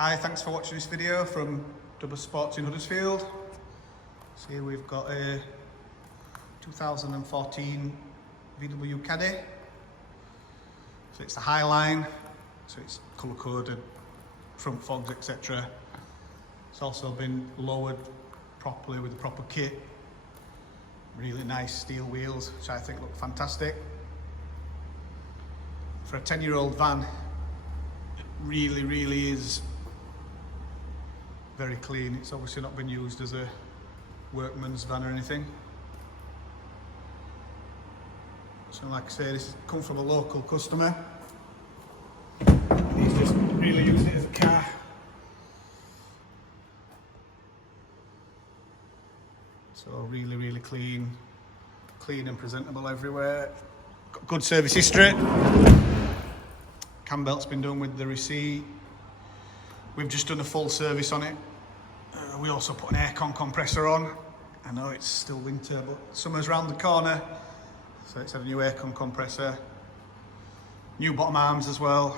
Hi, thanks for watching this video from Double Sports in Huddersfield. So here we've got a 2014 VW Caddy. So it's the High Line, so it's colour coded, front fogs, etc. It's also been lowered properly with the proper kit. Really nice steel wheels, which I think look fantastic. For a 10-year-old van, it really is very clean. It's obviously not been used as a workman's van or anything. So like I say, this has come from a local customer. He's just really using it as a car. So really clean and presentable everywhere. Got good service history. Cambelt's been done with the receipt. We've just done a full service on it. We also put an aircon compressor on. I know it's still winter, but summer's round the corner. So it's had a new aircon compressor. New bottom arms as well.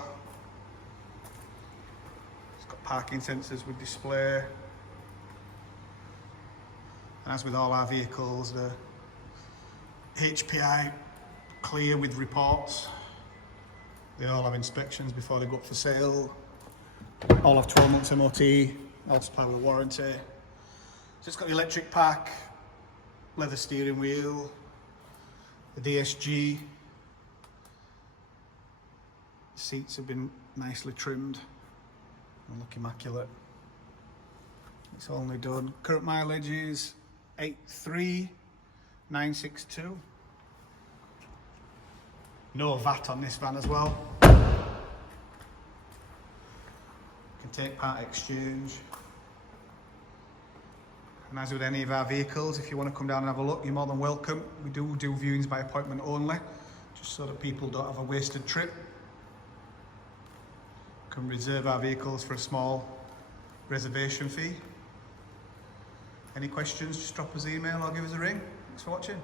It's got parking sensors with display. And as with all our vehicles, the HPI clear with reports. They all have inspections before they go up for sale. All have 12 months MOT, horsepower warranty. So it's got the electric pack, leather steering wheel, the DSG. The seats have been nicely trimmed and look immaculate. It's only done. Current mileage is 83,962. No VAT on this van as well. Can take part exchange. And as with any of our vehicles, if you want to come down and have a look, you're more than welcome. We do viewings by appointment only, just so that people don't have a wasted trip. You can reserve our vehicles for a small reservation fee. Any questions, just drop us an email or give us a ring. Thanks for watching.